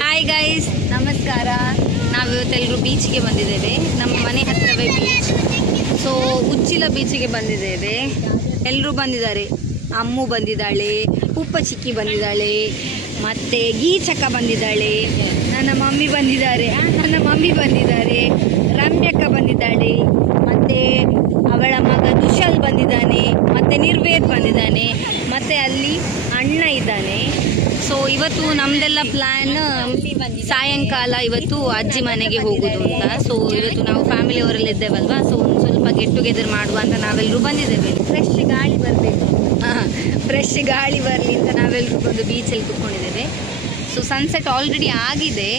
Hi guys, ನಮಸ್ಕಾರ. ನಾವಿವತ್ತೆಲ್ಲರೂ ಬೀಚ್ಗೆ ಬಂದಿದ್ದೇವೆ. ನಮ್ಮ ಮನೆ ಹತ್ತಿರವೇ ಬೀಚ್. ಸೊ ಉಚ್ಚಿಲ ಬೀಚಿಗೆ ಬಂದಿದ್ದೇವೆ. ಎಲ್ಲರೂ ಬಂದಿದ್ದಾರೆ. ಅಮ್ಮು ಬಂದಿದ್ದಾಳೆ, ಉಪ್ಪ ಚಿಕ್ಕಿ ಬಂದಿದ್ದಾಳೆ, ಮತ್ತು ಗೀಚಕ್ಕ ಬಂದಿದ್ದಾಳೆ, ನನ್ನ ಮಮ್ಮಿ ಬಂದಿದ್ದಾರೆ, ರಮ್ಯಕ್ಕ ಬಂದಿದ್ದಾಳೆ, ಮತ್ತು ಅವಳ ಮಗ ದುಶಲ್ ಬಂದಿದ್ದಾನೆ, ಮತ್ತು ನಿರ್ವೇದ್ ಬಂದಿದ್ದಾನೆ, ಮತ್ತು ಅಲ್ಲಿ ಅಣ್ಣ ಇದ್ದಾನೆ. ಸೊ ಇವತ್ತು ನಮ್ದೆಲ್ಲ ಪ್ಲ್ಯಾನ್ ಸಾಯಂಕಾಲ ಇವತ್ತು ಅಜ್ಜಿ ಮನೆಗೆ ಹೋಗೋದು ಅಂತ. ಸೊ ಇವತ್ತು ನಾವು ಫ್ಯಾಮಿಲಿ ಅವರೆಲ್ಲ ಇದ್ದೇವಲ್ವಾ, ಸೊ ಒಂದು ಸ್ವಲ್ಪ ಗೆಟ್ ಟುಗೆದರ್ ಮಾಡುವ ಅಂತ ನಾವೆಲ್ಲರೂ ಬಂದಿದ್ದೇವೆ. ಫ್ರೆಶ್ ಗಾಳಿ ಬರಬೇಕು, ಫ್ರೆಶ್ ಗಾಳಿ ಬರಲಿ ಅಂತ ನಾವೆಲ್ಲರೂ ಬಂದು ಬೀಚಲ್ಲಿ ಕೂತ್ಕೊಂಡಿದ್ದೇವೆ. ಸೊ ಸನ್ಸೆಟ್ ಆಲ್ರೆಡಿ ಆಗಿದೆ,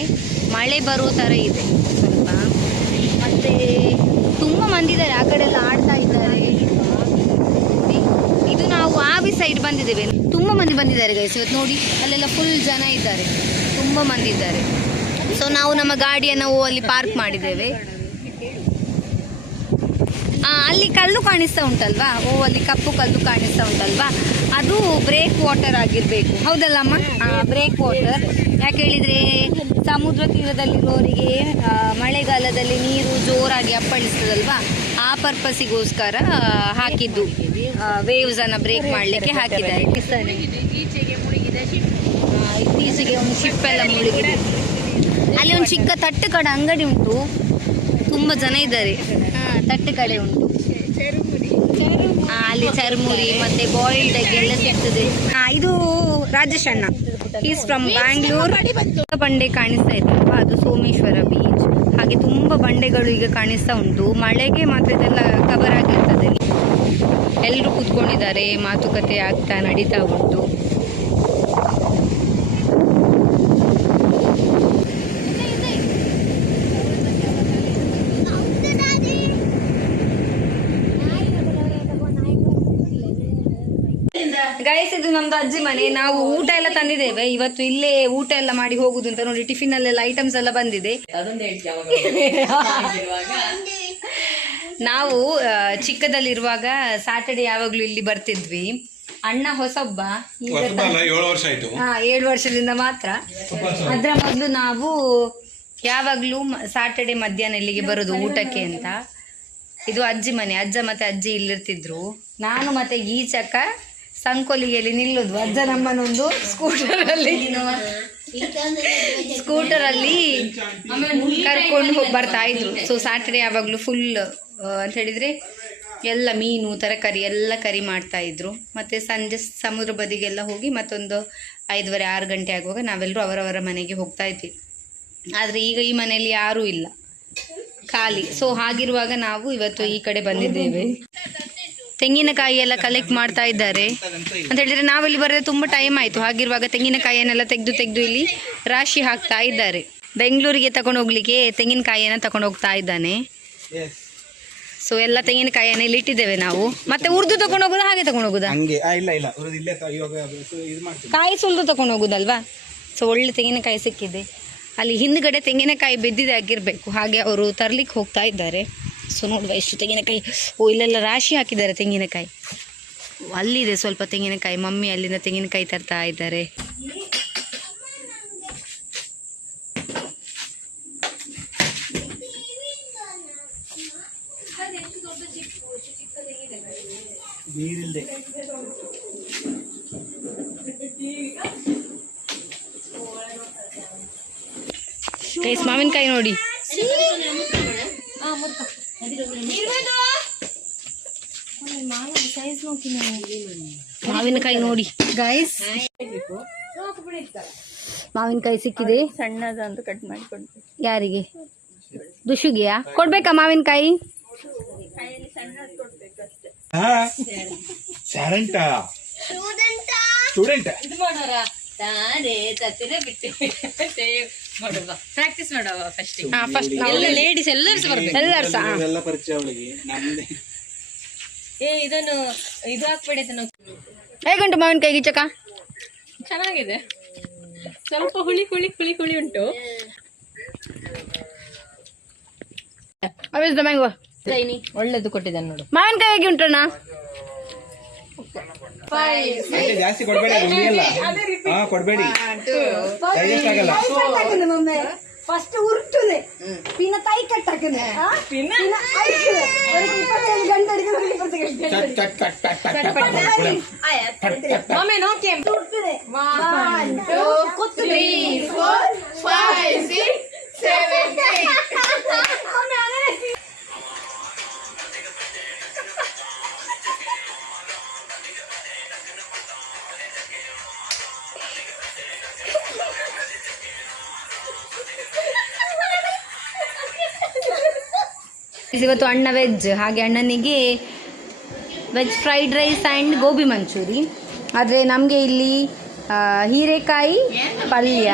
ಮಳೆ ಬರೋ ಥರ ಇದೆ ಸ್ವಲ್ಪ. ಮತ್ತು ತುಂಬ ಮಂದಿ ಇದ್ದಾರೆ, ಆ ಕಡೆ ಎಲ್ಲ ಆಡ್ತಾ ಇದ್ದಾರೆ. ಇದು ನಾವು ಆವಿ ಸೈಡ್ ಬಂದಿದ್ದೇವೆ. ತುಂಬ ಮಂದಿ ಬಂದಿದ್ದಾರೆ ಗೈಸ್ ಇವತ್ತು ನೋಡಿ. ಅಲ್ಲೆಲ್ಲ ಫುಲ್ ಜನ ಇದ್ದಾರೆ, ತುಂಬ ಮಂದಿ ಇದ್ದಾರೆ. ಸೊ ನಾವು ನಮ್ಮ ಗಾಡಿಯನ್ನು ಅಲ್ಲಿ ಪಾರ್ಕ್ ಮಾಡಿದ್ದೇವೆ. ಅಲ್ಲಿ ಕಲ್ಲು ಕಾಣಿಸ್ತಾ ಉಂಟಲ್ವಾ, ಅಲ್ಲಿ ಕಪ್ಪು ಕಲ್ಲು ಕಾಣಿಸ್ತಾ ಉಂಟಲ್ವಾ, ಅದು ಬ್ರೇಕ್ ವಾಟರ್ ಆಗಿರಬೇಕು. ಹೌದಲ್ಲಮ್ಮ? Break water. ಯಾಕೆ ಹೇಳಿದರೆ ಸಮುದ್ರ ತೀರದಲ್ಲಿರೋರಿಗೆ ಮಳೆಗಾಲದಲ್ಲಿ ನೀರು ಜೋರಾಗಿ ಅಪ್ಪಳಿಸ್ತದಲ್ವಾ, ಆ ಪರ್ಪಸಿಗೋಸ್ಕರ ಹಾಕಿದ್ದು. ವೇವ್ಸನ್ನು ಬ್ರೇಕ್ ಮಾಡಲಿಕ್ಕೆ ಹಾಕಿದ್ದಾರೆ. ಇತ್ತೀಚೆಗೆ ಒಂದು ಶಿಪ್ ಎಲ್ಲ ಮುಳುಗಿದೆ. ಅಲ್ಲಿ ಒಂದು ಚಿಕ್ಕ ತಟ್ಟು ಕಡೆ ಅಂಗಡಿ ಉಂಟು, ತುಂಬ ಜನ ಇದ್ದಾರೆ. ತಟ್ಟು ಕಡೆ ಉಂಟು, ಅಲ್ಲಿ ಚರ್ಮುರಿ ಮತ್ತೆ ಬಾಯ್ಲ್ಡ್ ಎಗ್ ಎಲ್ಲ ಸಿಗ್ತದೆ. ಇದು ರಾಜೇಶ್ ಅಣ್ಣ, ಈಸ್ ಫ್ರಮ್ ಬ್ಯಾಂಗ್ಳೂರ್. ಬಂಡೆ ಕಾಣಿಸ್ತಾ ಇತ್ತಲ್ವಾ, ಅದು ಸೋಮೇಶ್ವರ ಬೀಚ್. ಹಾಗೆ ತುಂಬ ಬಂಡೆಗಳು ಈಗ ಕಾಣಿಸ್ತಾ ಉಂಟು. ಮಳೆಗೆ ಮಾತ್ರ ಇದೆಲ್ಲ ಕವರ್ ಆಗಿರ್ತದೆ. ಎಲ್ಲರೂ ಕೂತ್ಕೊಂಡಿದ್ದಾರೆ, ಮಾತುಕತೆ ಆಗ್ತಾ ನಡೀತಾ ಉಂಟು. ಗೈಸ್, ಇದು ನಮ್ದು ಅಜ್ಜಿ ಮನೆ. ನಾವು ಊಟ ಎಲ್ಲ ತಂದಿದ್ದೇವೆ ಇವತ್ತು. ಇಲ್ಲೇ ಊಟ ಎಲ್ಲ ಮಾಡಿ ಹೋಗುದು ಅಂತ ನೋಡಿ. ಟಿಫಿನ್ ಅಲ್ಲೆಲ್ಲ ಐಟಮ್ಸ್ ಎಲ್ಲ ಬಂದಿದೆ. ನಾವು ಚಿಕ್ಕದಲ್ಲಿರುವಾಗ ಸ್ಯಾಟರ್ಡೆ ಯಾವಾಗ್ಲೂ ಇಲ್ಲಿ ಬರ್ತಿದ್ವಿ. ಅಣ್ಣ ಹೊಸೊಬ್ಬ, 7 ವರ್ಷದಿಂದ ಮಾತ್ರ. ಅದ್ರ ಮೊದಲು ನಾವು ಯಾವಾಗ್ಲೂ ಸ್ಯಾಟರ್ಡೆ ಮಧ್ಯಾಹ್ನ ಇಲ್ಲಿಗೆ ಬರೋದು ಊಟಕ್ಕೆ ಅಂತ. ಇದು ಅಜ್ಜಿ ಮನೆ. ಅಜ್ಜ ಮತ್ತೆ ಅಜ್ಜಿ ಇಲ್ಲಿರ್ತಿದ್ರು. ನಾನು ಮತ್ತೆ ಗೀಚಕ್ಕ ಸಂಕೋಲಿಗೆಯಲ್ಲಿ ನಿಲ್ಲುದು. ಅಜ್ಜ ನಮ್ಮನ್ನೊಂದು ಸ್ಕೂಟರಲ್ಲಿ ಕರ್ಕೊಂಡು ಬರ್ತಾ ಇದ್ರು. ಸೊ ಸ್ಯಾಟರ್ಡೆ ಯಾವಾಗಲೂ ಫುಲ್ ಅಂತ ಹೇಳಿದರೆ ಎಲ್ಲ ಮೀನು ತರಕಾರಿ ಎಲ್ಲ ಕರಿ ಮಾಡ್ತಾ ಇದ್ರು. ಮತ್ತು ಸಂಜೆ ಸಮುದ್ರ ಬದಿಗೆಲ್ಲ ಹೋಗಿ ಮತ್ತೊಂದು 5:30-6 ಗಂಟೆ ಆಗುವಾಗ ನಾವೆಲ್ಲರೂ ಅವರವರ ಮನೆಗೆ ಹೋಗ್ತಾ ಇದ್ವಿ. ಆದರೆ ಈಗ ಈ ಮನೆಯಲ್ಲಿ ಯಾರೂ ಇಲ್ಲ, ಖಾಲಿ. ಸೊ ಹಾಗಿರುವಾಗ ನಾವು ಇವತ್ತು ಈ ಕಡೆ ಬಂದಿದ್ದೇವೆ. ತೆಂಗಿನಕಾಯಿ ಎಲ್ಲ ಕಲೆಕ್ಟ್ ಮಾಡ್ತಾ ಇದ್ದಾರೆ ಅಂತ ಹೇಳಿದರೆ ನಾವಿಲ್ಲಿ ಬರೋದೇ ತುಂಬ ಟೈಮ್ ಆಯಿತು. ಹಾಗಿರುವಾಗ ತೆಂಗಿನಕಾಯಿಯನ್ನೆಲ್ಲ ತೆಗೆದು ಇಲ್ಲಿ ರಾಶಿ ಹಾಕ್ತಾ ಇದ್ದಾರೆ. ಬೆಂಗಳೂರಿಗೆ ತಗೊಂಡು ಹೋಗ್ಲಿಕ್ಕೆ ತೆಂಗಿನಕಾಯಿಯನ್ನು ತಗೊಂಡು ಹೋಗ್ತಾ ಇದ್ದಾನೆ. ಸೊ ಎಲ್ಲ ತೆಂಗಿನಕಾಯಿಯನ್ನು ಇಲ್ಲಿ ಇಟ್ಟಿದ್ದೇವೆ ನಾವು. ಮತ್ತೆ ಉರ್ದು ತಗೊಂಡು ಹೋಗುದಾ ಹಾಗೆ ತಗೊಂಡು ಹೋಗುದಾ? ಕಾಯಿ ಸುಲ್ದು ತಗೊಂಡು ಹೋಗುದಲ್ವಾ? ಸೊ ಒಳ್ಳೆ ತೆಂಗಿನಕಾಯಿ ಸಿಕ್ಕಿದೆ. ಅಲ್ಲಿ ಹಿಂದ್ಗಡೆ ತೆಂಗಿನಕಾಯಿ ಬೆದ್ದಿದೆ ಆಗಿರಬೇಕು, ಹಾಗೆ ಅವರು ತರ್ಲಿಕ್ಕೆ ಹೋಗ್ತಾ ಇದ್ದಾರೆ. ಸೊ ನೋಡುವ ಎಷ್ಟು ತೆಂಗಿನಕಾಯಿ. ಇಲ್ಲೆಲ್ಲ ರಾಶಿ ಹಾಕಿದ್ದಾರೆ ತೆಂಗಿನಕಾಯಿ. ಅಲ್ಲಿದೆ ಸ್ವಲ್ಪ ತೆಂಗಿನಕಾಯಿ. ಮಮ್ಮಿ ಅಲ್ಲಿಂದ ತೆಂಗಿನಕಾಯಿ ತರ್ತಾ ಇದ್ದಾರೆ. ಮಾವಿನಕಾಯಿ ನೋಡಿ, ಮಾವಿನಕಾಯಿ ನೋಡಿ ಗೈಸ್. ಮಾವಿನಕಾಯಿ ಸಿಕ್ಕಿದೆ, ಸಣ್ಣದ ಅಂತ ಕಟ್ ಮಾಡಿಕೊಂಡು. ಯಾರಿಗೆ? ದುಶುಗೆಯಾ ಕೊಡ್ಬೇಕಾ ಮಾವಿನಕಾಯಿ? ಪ್ರಾಕ್ಟೀಸ್ ಮಾಡುವ ಫಸ್ಟ್. ಲೇಡೀಸ್ ಎಲ್ಲರೂ ಇದನ್ನು ಇದು ಹಾಕ್ಬೇಡಿ. ಹೇಗುಂಟು ಮಾವಿನಕಾಯಿ ಗೀಚಕ? ಚೆನ್ನಾಗಿದೆ, ಸ್ವಲ್ಪ ಹುಳಿ ಹುಳಿ ಹುಳಿ ಹುಳಿ ಉಂಟು. ಮ್ಯಾಂಗೋ ಒಳ್ಳೆದು ಕೊಟ್ಟಿದ್ದಾನೆ ನೋಡು. ಮಾವಿನಕಾಯಿ ಹೇಗೆ ಉಂಟಣ್ಣ? ಮತ್ತೆ ಜಾಸ್ತಿ ಕೊಡ್ಬೇಡಿ, ಅದು ಉಳಿಯಲ್ಲ. ಹಾ, ಕೊಡ್ಬೇಡಿ, ಡೈಜೆಸ್ಟ್ ಆಗಲ್ಲ. ಫಸ್ಟ್ ಉರುಟುನೆ ಪಿನ ತೈ ಕಟ್ಟಾಕನೆ ಪಿನ 25 ಗಂಟೆ ಅಡಿಗೆ 20 ಗಂಟೆ ಚಟ್ ಚಟ್ ಕಟ್ ಕಟ್ ಕಟ್ ಕಟ್ ಕಟ್. ಮಮ್ಮಿ ನೋಕೆ ಉರುಟುನೆ 1 2 3 4 5 6 7 8 ಇವತ್ತು ಅಣ್ಣ ವೆಜ್, ಹಾಗೆ ಅಣ್ಣನಿಗೆ veg fried rice and gobi manchurian. ಆದರೆ ನಮಗೆ ಇಲ್ಲಿ ಹೀರೆಕಾಯಿ ಪಲ್ಯ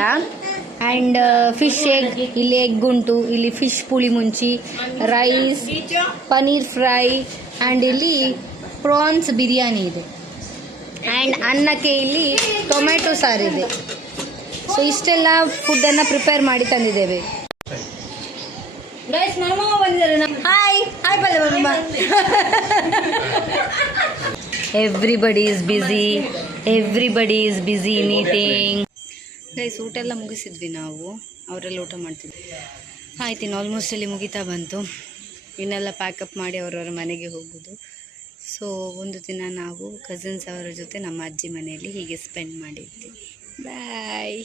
ಆ್ಯಂಡ್ ಫಿಶ್ ಎಗ್, ಇಲ್ಲಿ ಎಗ್ ಉಂಟು, ಇಲ್ಲಿ fish ಪುಳಿ ಮುಂಚಿ, rice, paneer fry and ಇಲ್ಲಿ ಪ್ರಾನ್ಸ್ ಬಿರಿಯಾನಿ ಇದೆ ಆ್ಯಂಡ್ ಅನ್ನಕ್ಕೆ ಇಲ್ಲಿ ಟೊಮೆಟೊ ಸಾರಿದೆ. ಸೊ ಇಷ್ಟೆಲ್ಲ ಫುಡ್ಡನ್ನು ಪ್ರಿಪೇರ್ ಮಾಡಿ ತಂದಿದ್ದೇವೆ. ಗೈಸ್, ಮಾಮ ಬಂದಿದ್ದಾರೆ. ಹಾಯ್ ಹಾಯ್ ಪಲ್ಯ ಮಾಮ. Everybody is busy in eating. Guys, ಊಟ ಎಲ್ಲ ಮುಗಿಸಿದ್ವಿ ನಾವು, ಅವರೆಲ್ಲ ಊಟ ಮಾಡ್ತಿದ್ವಿ. ಆಯ್ತು, ಇನ್ನು ಆಲ್ಮೋಸ್ಟ್ ಅಲ್ಲಿ ಮುಗಿತಾ ಬಂತು. ಇನ್ನೆಲ್ಲ ಪ್ಯಾಕಪ್ ಮಾಡಿ ಅವರವರ ಮನೆಗೆ ಹೋಗೋದು. ಸೊ ಒಂದು ದಿನ ನಾವು ಕಸಿನ್ಸ್ ಅವರ ಜೊತೆ ನಮ್ಮ ಅಜ್ಜಿ ಮನೆಯಲ್ಲಿ ಹೀಗೆ ಸ್ಪೆಂಡ್ ಮಾಡಿದ್ವಿ. ಬಾಯ್.